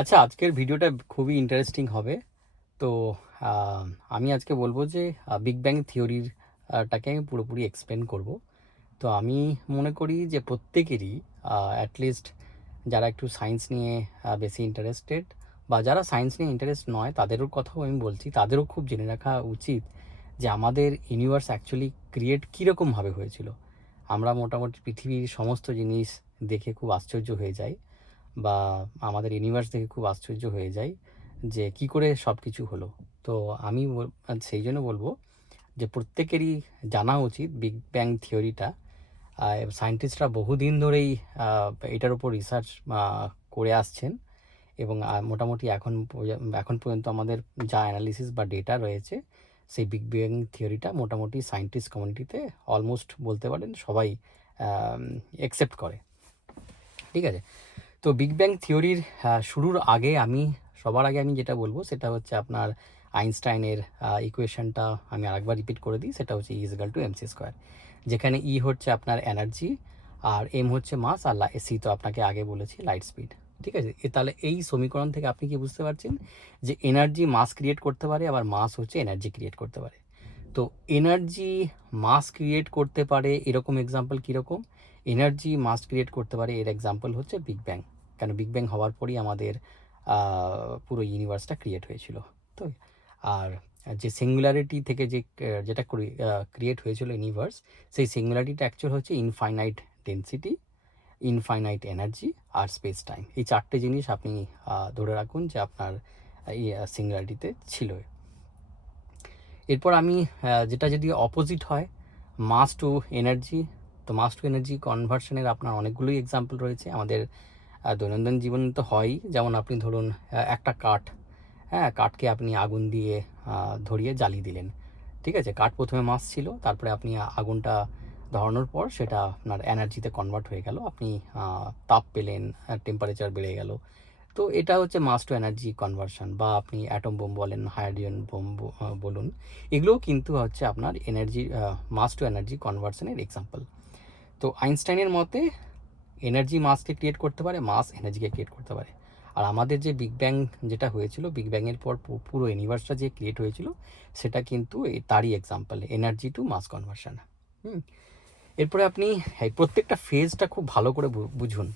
আচ্ছা, আজকের ভিডিওটা খুবই ইন্টারেস্টিং হবে। তো আহ, আমি আজকে বলবো যে বিগ ব্যাং থিওরির টাকে আমি পুরোপুরি এক্সপ্লেন করব। তো আমি মনে করি যে প্রত্যেকেরই অ্যাটলিস্ট যারা একটু সায়েন্স নিয়ে বেশি ইন্টারেস্টেড বা যারা সায়েন্স নিয়ে ইন্টারেস্ট নয় তাদেরও কথাও আমি বলছি, তাদেরও খুব জেনে রাখা উচিত যে আমাদের ইউনিভার্স অ্যাকচুয়ালি ক্রিয়েট কীরকমভাবে হয়েছিল। আমরা মোটামুটি পৃথিবীর সমস্ত জিনিস দেখে খুব আশ্চর্য হয়ে যাই, বা আমাদের ইউনিভার্স দেখে খুব আশ্চর্য হয়ে যাই যে কি করে সব কিছু হলো। তো আমি সেই জন্য বলবো যে প্রত্যেকেরই জানা উচিত বিগ ব্যাং থিওরিটা। সায়েন্টিস্টরা বহুদিন ধরেই এটার উপর রিসার্চ করে আসছেন, এবং মোটামুটি এখন পর্যন্ত আমাদের যা অ্যানালিসিস বা ডেটা রয়েছে, সেই বিগ ব্যাং থিওরিটা মোটামুটি সায়েন্টিস্ট কমিউনিটিতে অলমোস্ট বলতে পারেন সবাই অ্যাকসেপ্ট করে। ঠিক আছে, তো বিগ ব্যাং থিওরির শুরুর আগে সবার আগে আমি যেটা বলবো সেটা হচ্ছে আপনার আইনস্টাইনের ইকুয়েশনটা আমি আরেকবার রিপিট করে দিই। সেটা হচ্ছে E=mc², যেখানে ই হচ্ছে আপনার এনার্জি, আর এম হচ্ছে মাস, আর সি তো আপনাকে আগে বলেছি লাইট স্পিড। ঠিক আছে, তাহলে এই সমীকরণ থেকে আপনি কি বুঝতে পারছেন যে এনার্জি মাস ক্রিয়েট করতে পারে, আবার মাস হচ্ছে এনার্জি ক্রিয়েট করতে পারে। তো এনার্জি মাস ক্রিয়েট করতে পারে এরকম এক্সাম্পল কীরকম? এনার্জি মাস ক্রিয়েট করতে পারে এর এক্সাম্পল হচ্ছে বিগ ব্যাং। কেন, বিগ ব্যাং হওয়ার পরই আমাদের পুরো ইউনিভার্সটা ক্রিয়েট হয়েছিল। তো আর যে সিঙ্গুলারিটি থেকে যেটা ক্রিয়েট হয়েছিল ইউনিভার্স, সেই সিঙ্গুলারিটিটা অ্যাকচুয়াল হচ্ছে ইনফাইনাইট ডেন্সিটি, ইনফাইনাইট এনার্জি আর স্পেস টাইম। এই চারটে জিনিস আপনি ধরে রাখুন যে আপনার এই সিঙ্গুলারিটিতে ছিল। এরপর আমি যেটা যদি অপোজিট হয়, মাস টু এনার্জি, তো মাস টু এনার্জি কনভার্সনের আপনার অনেকগুলোই এক্সাম্পল রয়েছে আমাদের দৈনন্দিন জীবনে তো হয়ই। যেমন আপনি ধরুন একটা কাঠ, হ্যাঁ, কাঠকে আপনি আগুন দিয়ে ধরিয়ে জ্বালিয়ে দিলেন। ঠিক আছে, কাঠ প্রথমে মাস ছিল, তারপরে আপনি আগুনটা ধরানোর পর সেটা আপনার এনার্জিতে কনভার্ট হয়ে গেল, আপনি তাপ পেলেন, টেম্পারেচার বেড়ে গেল। তো এটা হচ্ছে মাস টু এনার্জি কনভার্সন, বা আপনি অ্যাটম বোম বলেন, হাইড্রোজেন বোম বলুন, এগুলোও কিন্তু হচ্ছে আপনার এনার্জি মাস টু এনার্জি কনভার্সনের এক্সাম্পল। তো আইনস্টাইনের মতে এনার্জি মাসকে ক্রিয়েট করতে পারে, মাস এনার্জিকে ক্রিয়েট করতে পারে। আর আমাদের যে বিগ ব্যাং যেটা হয়েছিল, বিগ ব্যাংয়ের পর পুরো ইউনিভার্সটা যে ক্রিয়েট হয়েছিল, সেটা কিন্তু তারই এক্সাম্পল, এনার্জি টু মাস কনভার্সন। এরপরে আপনি এই প্রত্যেকটা ফেজটা খুব ভালো করে বুঝুন।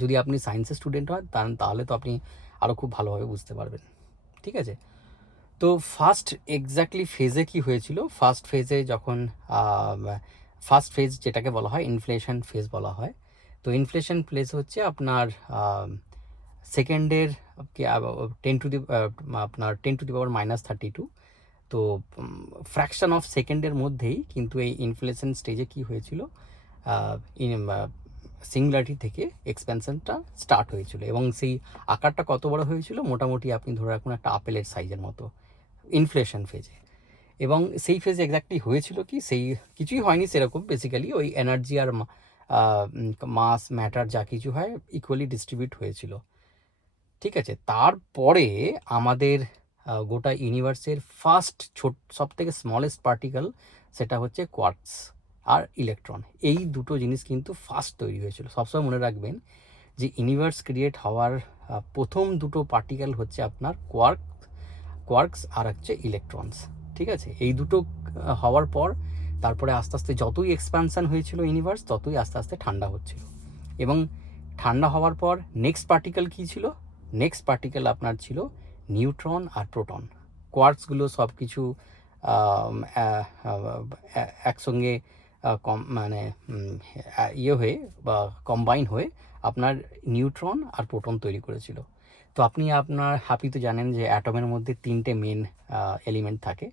যদি আপনি সায়েন্সের স্টুডেন্ট হন তাহলে তো আপনি আরও খুব ভালোভাবে বুঝতে পারবেন। ঠিক আছে, তো ফার্স্ট এক্স্যাক্টলি ফেজে কি হয়েছিল? ফার্স্ট ফেজে যখন ফার্স্ট ফেজ যেটাকে বলা হয় ইনফ্লেশন ফেজ বলা হয়। তো ইনফ্লেশন ফেজ হচ্ছে আপনার সেকেন্ডের টেন টু দি পাওয়ার -32। তো ফ্র্যাকশন অফ সেকেন্ডের মধ্যেই কিন্তু এই ইনফ্লেশন স্টেজে কি হয়েছিল, সিঙ্গুলারিটি থেকে এক্সপ্যানশনটা স্টার্ট হয়েছিল, এবং সেই আকারটা কত বড় হয়েছিল? মোটামুটি আপনি ধরে রাখুন একটা আপেলের সাইজের মতো ইনফ্লেশন ফেজে। এবং সেই ফেজে এক্স্যাক্টলি হয়েছিল কি, সেই কিছুই হয়নি সেরকম, বেসিক্যালি ওই এনার্জি আর মাস ম্যাটার যা কিছু হয় ইকুয়ালি ডিস্ট্রিবিউট হয়েছিল। ঠিক আছে, তারপরে আমাদের গোটা ইউনিভার্সের ফার্স্ট সব থেকে স্মলেস্ট পার্টিকেল, সেটা হচ্ছে কোয়ার্কস আর ইলেকট্রন। এই দুটো জিনিস কিন্তু ফার্স্ট তৈরি হয়েছিল। সবসময় মনে রাখবেন যে ইউনিভার্স ক্রিয়েট হওয়ার প্রথম দুটো পার্টিকেল হচ্ছে আপনার কোয়ার্কস আর হচ্ছে ইলেকট্রনস। ঠিক আছে, এই দুটো হওয়ার পর তারপরে আস্তে আস্তে যতই এক্সপ্যানশন হয়েছিল ইউনিভার্স, ততই আস্তে আস্তে ঠান্ডা হচ্ছিল। এবং ঠান্ডা হওয়ার পর নেক্সট পার্টিকেল কী ছিল? নেক্সট পার্টিকেল আপনার ছিল নিউট্রন আর প্রোটন। কোয়ার্কসগুলো সব কিছু একসঙ্গে মানে ইয়ে হয়ে বা কম্বাইন হয়ে আপনার নিউট্রন আর প্রোটন তৈরি করেছিল। তো আপনি তো জানেন যে অ্যাটমের মধ্যে তিনটে মেন এলিমেন্ট থাকে।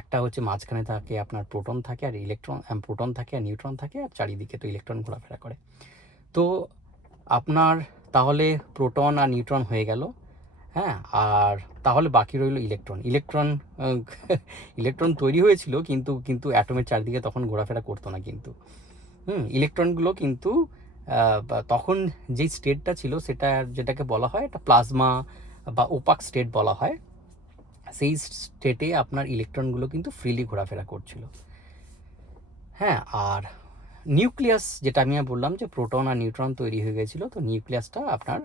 একটা হচ্ছে মাঝখানে থাকে আপনার প্রোটন থাকে, আর প্রোটন থাকে আর নিউট্রন থাকে, আর চারিদিকে তো ইলেকট্রন ঘোরাফেরা করে। তো আপনার তাহলে প্রোটন আর নিউট্রন হয়ে গেল, হ্যাঁ, আর তাহলে বাকি রইল ইলেকট্রন তৈরি হয়েছিল, কিন্তু অ্যাটমের চারিদিকে তখন ঘোরাফেরা করতো না কিন্তু। ইলেকট্রনগুলো কিন্তু তখন যেই স্টেটটা ছিল সেটা যেটাকে বলা হয় একটা প্লাজমা বা ওপাক স্টেট বলা হয়। সেই স্টেটে আপনার ইলেকট্রনগুলো কিন্তু ফ্রিলি ঘোরাফেরা করছিল। হ্যাঁ, আর নিউক্লিয়াস, যেটা আমি বললাম যে প্রোটন আর নিউট্রন তৈরি হয়ে গেছিলো, তো নিউক্লিয়াসটা আপনার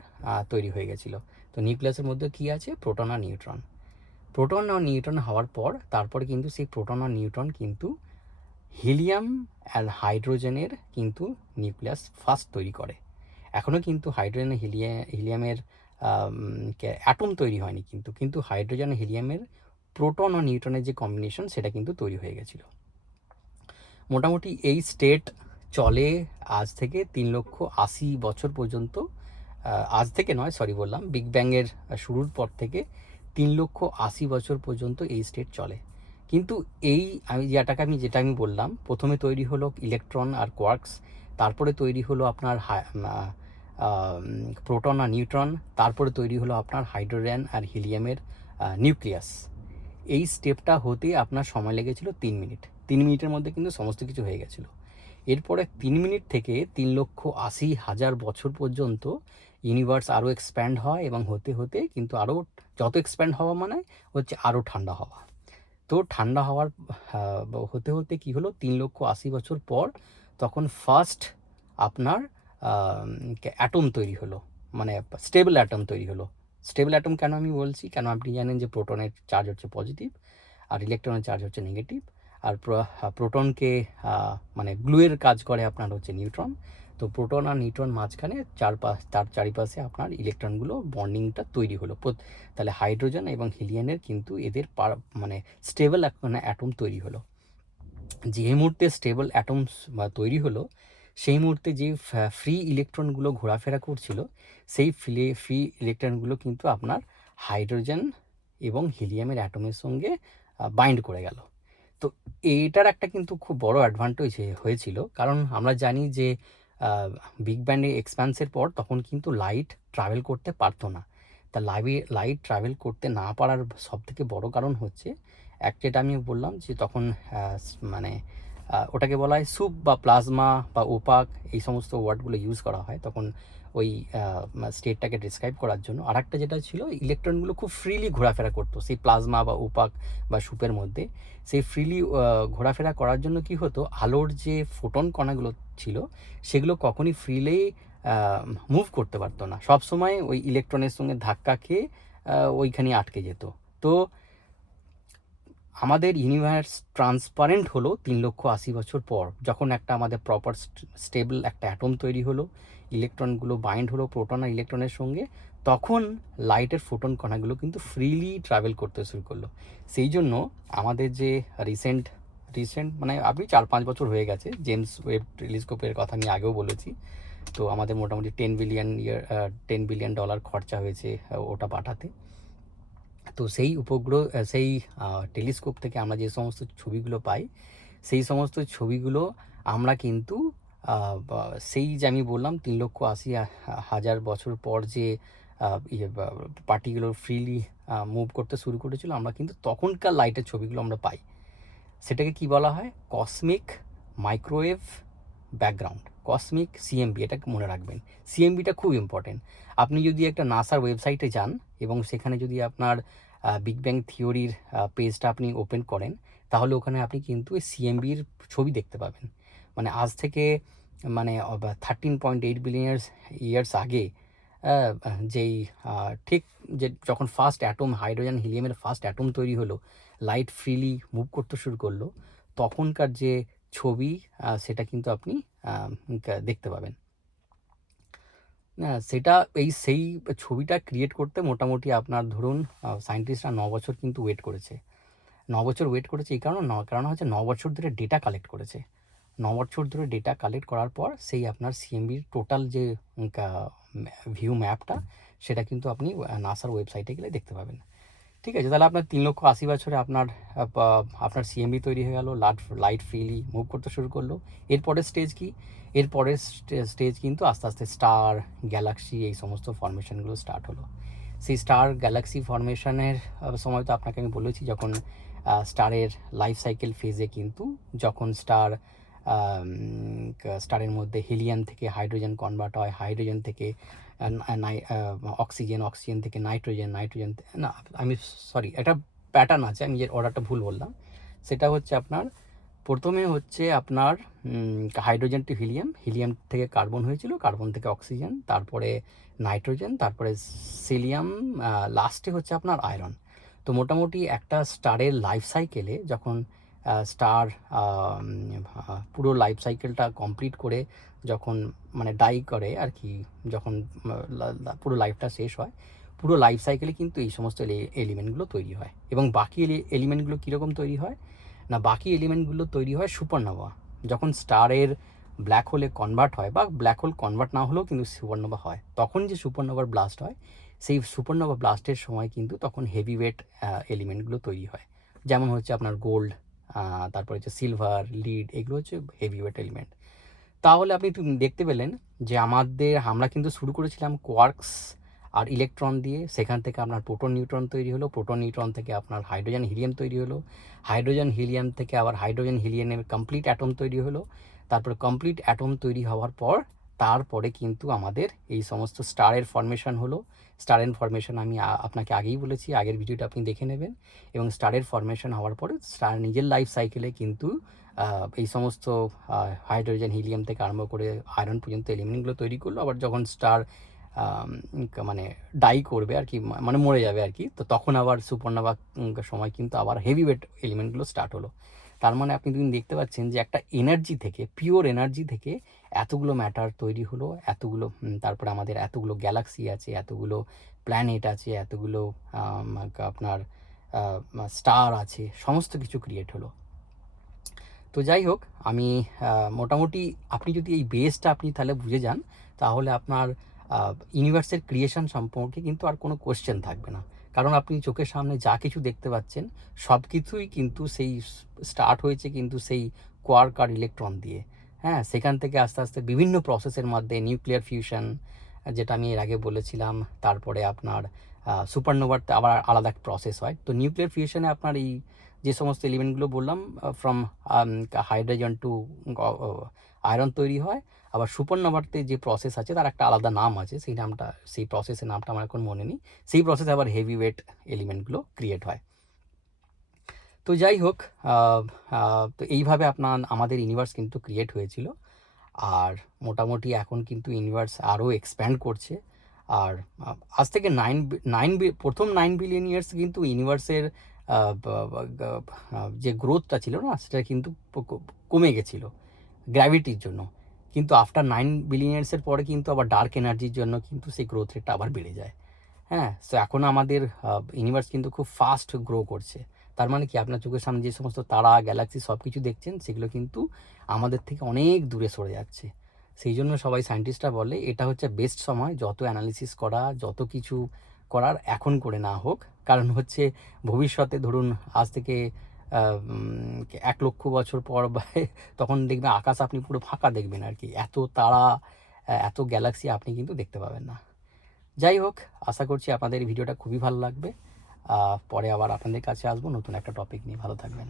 তৈরি হয়ে গেছিলো। তো নিউক্লিয়াসের মধ্যে কী আছে? প্রোটন আর নিউট্রন। প্রোটন আর নিউট্রন হওয়ার পর তারপরে কিন্তু সেই প্রোটন আর নিউট্রন কিন্তু হিলিয়াম আর হাইড্রোজেনের কিন্তু নিউক্লিয়াস ফার্স্ট তৈরি করে। এখনও কিন্তু হাইড্রোজেন হিলিয়ামের অ্যাটম তৈরি হয়নি, কিন্তু হাইড্রোজেন হিলিয়ামের প্রোটন ও নিউট্রনের যে কম্বিনেশন সেটা কিন্তু তৈরি হয়ে গেছিলো। মোটামুটি এই স্টেট চলে আজ থেকে 3,80,000 পর্যন্ত। আজ থেকে নয়, সরি বললাম, বিগ ব্যাংয়ের শুরুর পর থেকে 3,80,000 পর্যন্ত এই স্টেট চলে। কিন্তু এই যেটা আমি বললাম, প্রথমে তৈরি হলো ইলেকট্রন আর কোয়ার্কস, তারপরে তৈরি হলো আপনার প্রোটন আর নিউট্রন, তারপরে তৈরি হলো আপনার হাইড্রোজেন আর হিলিয়ামের নিউক্লিয়াস। এই স্টেপটা হতে আপনার সময় লেগেছিল 3 মিনিট। 3 মিনিটের মধ্যে কিন্তু সমস্ত কিছু হয়ে গেছিলো। এরপরে 3 মিনিট থেকে 3,80,000 বছর পর্যন্ত ইউনিভার্স আরও এক্সপ্যান্ড হয়, এবং হতে হতে কিন্তু আরও যত এক্সপ্যান্ড হওয়া মানে হচ্ছে আরও ঠান্ডা হওয়া। তো ঠান্ডা হওয়ার হতে হতে কী হলো, 3,80,000 বছর পর তখন ফার্স্ট আপনার অ্যাটম তৈরি হলো, মানে স্টেবল অ্যাটম তৈরি হলো। স্টেবল অ্যাটম কেন আমি বলছি, কেন আপনি জানেন যে প্রোটনের চার্জ হচ্ছে পজিটিভ আর ইলেকট্রনের চার্জ হচ্ছে নেগেটিভ, আর প্রোটনকে মানে গ্লুয়ের কাজ করে আপনার হচ্ছে নিউট্রন। তো প্রোটন আর নিউট্রন মাঝখানে তার চারিপাশে আপনার ইলেকট্রনগুলো বন্ডিংটা তৈরি হলো। তাহলে হাইড্রোজেন এবং হিলিয়ামের কিন্তু এদের মানে স্টেবল অ্যাটম তৈরি হলো। যে মুহূর্তে স্টেবল অ্যাটম তৈরি হলো, সেই মুহূর্তে যে ফ্রি ইলেকট্রনগুলো ঘোরাফেরা করছিল, সেই ফ্রি ইলেকট্রনগুলো কিন্তু আপনার হাইড্রোজেন এবং হিলিয়ামের অ্যাটমের সঙ্গে বাইন্ড করে গেল। তো এইটার একটা কিন্তু খুব বড় অ্যাডভান্টেজ হয়েছিল, কারণ আমরা জানি যে বিগ ব্যাংয়ের এক্সপ্যান্সের পর তখন কিন্তু লাইট ট্রাভেল করতে পারতো না। তা লাইট ট্রাভেল করতে না পারার সবথেকে বড় কারণ হচ্ছে যেটা আমি বললাম যে তখন মানে ওটাকে বলা হয় সুপ বা প্লাজমা বা ওপাক, এই সমস্ত ওয়ার্ডগুলো ইউজ করা হয় তখন ওই স্টেটটাকে ডিসক্রাইব করার জন্য। আর একটা যেটা ছিল, ইলেকট্রনগুলো খুব ফ্রিলি ঘোরাফেরা করতো সেই প্লাজমা বা ওপাক বা সুপের মধ্যে। সেই ফ্রিলি ঘোরাফেরা করার জন্য কি হতো, আলোর যে ফোটন কণাগুলো ছিল সেগুলো কখনই ফ্রিলি মুভ করতে পারতো না, সবসময় ওই ইলেকট্রনের সঙ্গে ধাক্কা খেয়ে ওইখানে আটকে যেত। তো আমাদের ইউনিভার্স ট্রান্সপারেন্ট হলো 3,80,000 বছর পর, যখন একটা আমাদের প্রপার স্টেবল একটা অ্যাটম তৈরি হলো, ইলেকট্রনগুলো বাইন্ড হলো প্রোটন আর ইলেকট্রনের সঙ্গে, তখন লাইটের ফোটন কণাগুলো কিন্তু ফ্রিলি ট্রাভেল করতে শুরু করলো। সেই জন্য আমাদের যে রিসেন্ট মানে আপনি 4-5 বছর হয়ে গেছে, জেমস ওয়েব টেলিস্কোপের কথা আমি আগেও বলেছি। তো আমাদের মোটামুটি $10 বিলিয়ন খরচা হয়েছে ওটা পাঠাতে। তো সেই উপগ্রহ, সেই টেলিস্কোপ থেকে আমরা যে সমস্ত ছবিগুলো পাই, সেই সমস্ত ছবিগুলো আমরা কিন্তু সেই যে আমি বললাম 3,80,000 বছর পর যে পার্টিগুলো ফ্রিলি মুভ করতে শুরু করেছিল, আমরা কিন্তু তখনকার লাইটের ছবিগুলো আমরা পাই। সেটাকে কি বলা হয়? Cosmic microwave background, cosmic CMB, এটা মনে রাখবেন। সিএমবিটা খুব ইম্পর্টেন্ট। আপনি যদি একটা নাসার ওয়েবসাইটে যান এবং সেখানে যদি আপনার বিগ ব্যাং থিওরির পেজটা আপনি ওপেন করেন, তাহলে ওখানে আপনি কিন্তু এই সিএমবির ছবি দেখতে পাবেন। মানে আজ থেকে মানে 13.8 বিলিয়ন ইয়ার্স আগে যেই ঠিক যে যখন ফার্স্ট অ্যাটম, হাইড্রোজেন হিলিয়ামের ফার্স্ট অ্যাটম তৈরি হলো, লাইট ফ্রিলি মুভ করতে শুরু করলো, তখনকার যে ছবি সেটা কিন্তু আপনি দেখতে পাবেন। সেটা সেই ছবিটা ক্রিয়েট করতে মোটামুটি আপনার ধরুন সায়েন্টিস্টরা 9 বছর কিন্তু ওয়েট করেছে। 9 বছর ওয়েট করেছে এই কারণ হচ্ছে 9 বছর ধরে ডেটা কালেক্ট করেছে। 9 বছর ধরে ডেটা কালেক্ট করার পর সেই আপনার সিএমবির টোটাল যে ভিউ ম্যাপটা, সেটা কিন্তু আপনি নাসার ওয়েবসাইটে গেলে দেখতে পাবেন। ঠিক আছে, তাহলে আপনার 3,80,000 বছরে আপনার সিএমবি তৈরি হয়ে গেল, লাইট ফ্রিলি মুভ করতে শুরু করলো। এরপরের স্টেজ কি? এরপরের স্টেজ কিন্তু আস্তে আস্তে স্টার, গ্যালাক্সি, এই সমস্ত ফর্মেশনগুলো স্টার্ট হলো। সেই স্টার গ্যালাক্সি ফর্মেশনের সময় তো আপনাকে আমি বলেছি, যখন স্টারের লাইফ সাইকেল ফেজে কিন্তু যখন স্টারের মধ্যে হিলিয়াম থেকে হাইড্রোজেন কনভার্ট হয়, হাইড্রোজেন থেকে অক্সিজেন থেকে নাইট্রোজেন, আমি একটা প্যাটার্ন আছে, আমি যে অর্ডারটা ভুল বললাম, সেটা হচ্ছে আপনার প্রথমে হচ্ছে আপনার হাইড্রোজেন টু হিলিয়াম, হিলিয়াম থেকে কার্বন হয়েছিল, কার্বন থেকে অক্সিজেন, তারপরে নাইট্রোজেন, তারপরে সিলিয়াম, লাস্টে হচ্ছে আপনার আয়রন। তো মোটামুটি একটা স্টারের লাইফ সাইকেলে যখন স্টার পুরো লাইফ সাইকেলটা কমপ্লিট করে যখন মানে ডাই করে আর কি, যখন পুরো লাইফটা শেষ হয়, পুরো লাইফ সাইকেলে কিন্তু এই সমস্ত এলিমেন্টগুলো তৈরি হয়। এবং বাকি এলিমেন্টগুলো কীরকম তৈরি হয় না, বাকি এলিমেন্টগুলো তৈরি হয় সুপারনোভা। যখন স্টারের ব্ল্যাক হোলে কনভার্ট হয়, বা ব্ল্যাক হোল কনভার্ট না হলেও কিন্তু সুপারনোভা হয়, তখন যে সুপারনোভার ব্লাস্ট হয়, সেই সুপারনোভা ব্লাস্টের সময় কিন্তু তখন হেভি ওয়েট এলিমেন্টগুলো তৈরি হয়। যেমন হচ্ছে আপনার গোল্ড, তারপরে হচ্ছে সিলভার, লিড, এগুলো হচ্ছে হেভি ওয়েট এলিমেন্ট। তাহলে আপনি দেখতে পেলেন যে আমরা কিন্তু শুরু করেছিলাম কোয়ার্কস আর ইলেকট্রন দিয়ে, সেখান থেকে আপনার প্রোটন নিউট্রন তৈরি হলো, প্রোটন নিউট্রন থেকে আপনার হাইড্রোজেন হিলিয়াম তৈরি হলো, হাইড্রোজেন হিলিয়াম থেকে আবার হাইড্রোজেন হিলিয়ামের কমপ্লিট অ্যাটম তৈরি হলো, তারপরে কমপ্লিট অ্যাটম তৈরি হওয়ার পর তারপরে কিন্তু আমাদের এই সমস্ত স্টারের ফর্মেশন হলো। স্টারের ফর্মেশন আমি আপনাকে আগেই বলেছি, আগের ভিডিওটা আপনি দেখে নেবেন। এবং স্টারের ফর্মেশন হওয়ার পরে স্টার নিজের লাইফ সাইকেলে কিন্তু এই সমস্ত হাইড্রোজেন হিলিয়াম থেকে আরম্ভ করে আয়রন পর্যন্ত এলিমেন্টগুলো তৈরি করলো। আবার যখন স্টার মানে ডাই করবে আর কি, মানে মরে যাবে আর কি, তো তখন আবার সুপারনোভা সময় কিন্তু আবার হেভি ওয়েট এলিমেন্টগুলো স্টার্ট হলো। তার মানে আপনি দেখতে পাচ্ছেন যে একটা এনার্জি থেকে, পিওর এনার্জি থেকে এতগুলো ম্যাটার তৈরি হলো, এতগুলো তারপরে আমাদের এতগুলো গ্যালাক্সি আছে, এতগুলো প্ল্যানেট আছে, এতগুলো আপনার স্টার আছে, সমস্ত কিছু ক্রিয়েট হলো। তো যাই হোক, আমি মোটামুটি আপনি যদি এই বেসটা আপনি তাহলে বুঝে যান, তাহলে আপনার ইউনিভার্সের ক্রিয়েশন সম্পর্কে কিন্তু আর কোনো কোয়েশ্চেন থাকবে না। কারণ আপনি চোখের সামনে যা কিছু দেখতে পাচ্ছেন সব কিছুই কিন্তু সেই স্টার্ট হয়েছে কিন্তু সেই কোয়ার্ক আর ইলেকট্রন দিয়ে। হ্যাঁ, সেখান থেকে আস্তে আস্তে বিভিন্ন প্রসেসের মধ্যে নিউক্লিয়ার ফিউশন, যেটা আমি এর আগে বলেছিলাম, তারপরে আপনার সুপারনোভাতে আবার আলাদা এক প্রসেস হয়। তো নিউক্লিয়ার ফিউশনে আপনার এই যে সমস্ত এলিমেন্টগুলো বললাম, ফ্রম হাইড্রোজেন টু আয়রন তৈরি হয়। আবার সুপারনোভাতে যে প্রসেস আছে তার একটা আলাদা নাম আছে, সেই প্রসেসের নামটা আমার এখন মনে নেই। সেই প্রসেসে আবার হেভি ওয়েট এলিমেন্টগুলো ক্রিয়েট হয়। তো যাই হোক, তো এইভাবে আমাদের ইউনিভার্স কিন্তু ক্রিয়েট হয়েছিল। আর মোটামুটি এখন কিন্তু ইউনিভার্স আরও এক্সপ্যান্ড করছে। আর আজ থেকে প্রথম 9 বিলিয়ন ইয়ার্স কিন্তু ইউনিভার্সের যে গ্রোথটা ছিল না, সেটা কিন্তু কমে গেছিলো গ্র্যাভিটির জন্য। কিন্তু আফটার 9 বিলিয়ন ইয়ার্সের পরে কিন্তু আবার ডার্ক এনার্জির জন্য কিন্তু সেই গ্রোথ রেটটা আবার বেড়ে যায়। হ্যাঁ, সো এখন আমাদের ইউনিভার্স কিন্তু খুব ফাস্ট গ্রো করছে। তার মানে কি, আপনার চোখের সামনে যে সমস্ত তারা, গ্যালাক্সি সব কিছু দেখছেন, সেগুলো কিন্তু আমাদের থেকে অনেক দূরে সরে যাচ্ছে। সেই জন্য সবাই সায়েন্টিস্টরা বলে এটা হচ্ছে বেস্ট সময় যত অ্যানালিসিস করা, যত কিছু করার এখন করে না হোক। কারণ হচ্ছে ভবিষ্যতে ধরুন আজ থেকে 1 লক্ষ বছর পর তখন দেখবেন আকাশ আপনি পুরো ফাঁকা দেখবেন আর কি, এত তারা, এত গ্যালাক্সি আপনি কিন্তু দেখতে পাবেন না। যাই হোক, আশা করছি আপনাদের এই ভিডিওটা খুবই ভালো লাগবে। পরে আবার আপনাদের কাছে আসবো নতুন একটা টপিক নিয়ে। ভালো থাকবেন।